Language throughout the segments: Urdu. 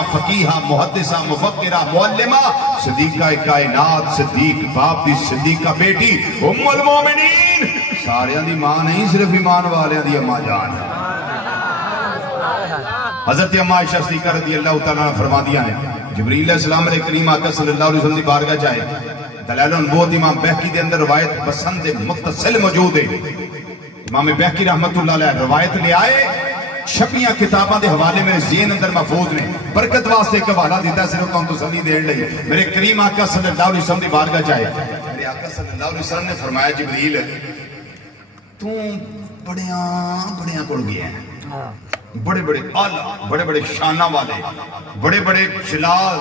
عالمہ فقیہہ محدثہ مفکرہ معلمہ صدیقہ کائنات صدیق باپ دی صدیقہ بیٹی ام المومنین ساریاں دی ماں نہیں صرف ایمان والیاں دی اماں جان حضرت اماں عائشہ صدیقہ رضی اللہ تعالیٰ عنہ فرما دیا ہے جبریل علیہ السلام علیہ کریم آقا صلی اللہ علیہ وسلم دی بارگاہ جائے دلائل النبوت امام بہقی دے اندر روایت پسند متصل موجود ہے امام بہقی رحمت اللہ علیہ روایت لے آئے چھپیاں کتاباں دے حوالے میرے ذہن اندر محفوظ نے برکت واسطے ایک حوالہ دیتا ہے صرف کون تسلی دین لئی میرے کریم آقا صلی اللہ علیہ وسلم دی بارگاہ جائے میرے آقا صلی اللہ علیہ وسلم نے فرمایا جبریل تو بڑیاں کڑ گیا ہے بڑے بڑے آلہ بڑے بڑے شانہ والے بڑے بڑے جلال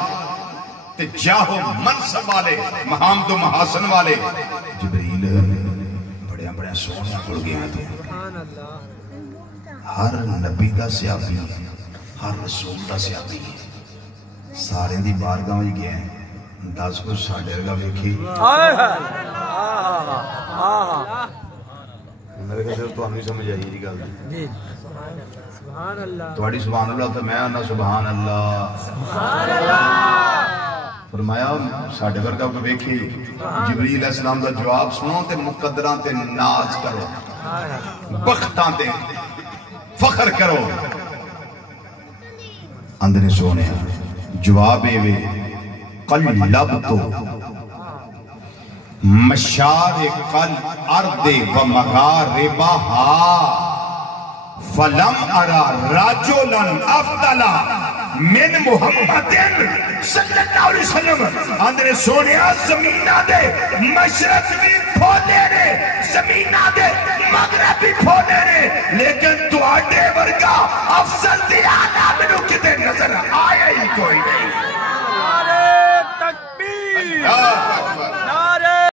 تے جاہ و منصب والے محامد و محاسن والے جبریل بڑے سونیاں کڑ گیا تھے ہر نبی دا سیابی ہر رسول دا سیابی سارے دی بارگاہ میں گئے ہیں 10 کو ساڑھے رگا ویکھی میرے کہتے تو ہمیں سمجھ آئی یہ گل توڑی سبحان اللہ تو میں آنا سبحان اللہ فرمایا ساڑھے ورگا کو ویکھی جبریل علیہ السلام دا جواب سنو تے مقدران تے ناز کرو بختان تے فخر کرو اندر سونے جواب وے قلبتو مشارق الارض و مغاربہا فلم ارا راجولا افضلا من محمد صلی اللہ علیہ وسلم اندر سونیا زمینہ دے مشرق بھی پھولے رے زمینہ دے مغرب بھی پھولے رے لیکن تو آٹے ورگا افضل دی آنا منو کتے نظر آیا ہی کوئی نہیں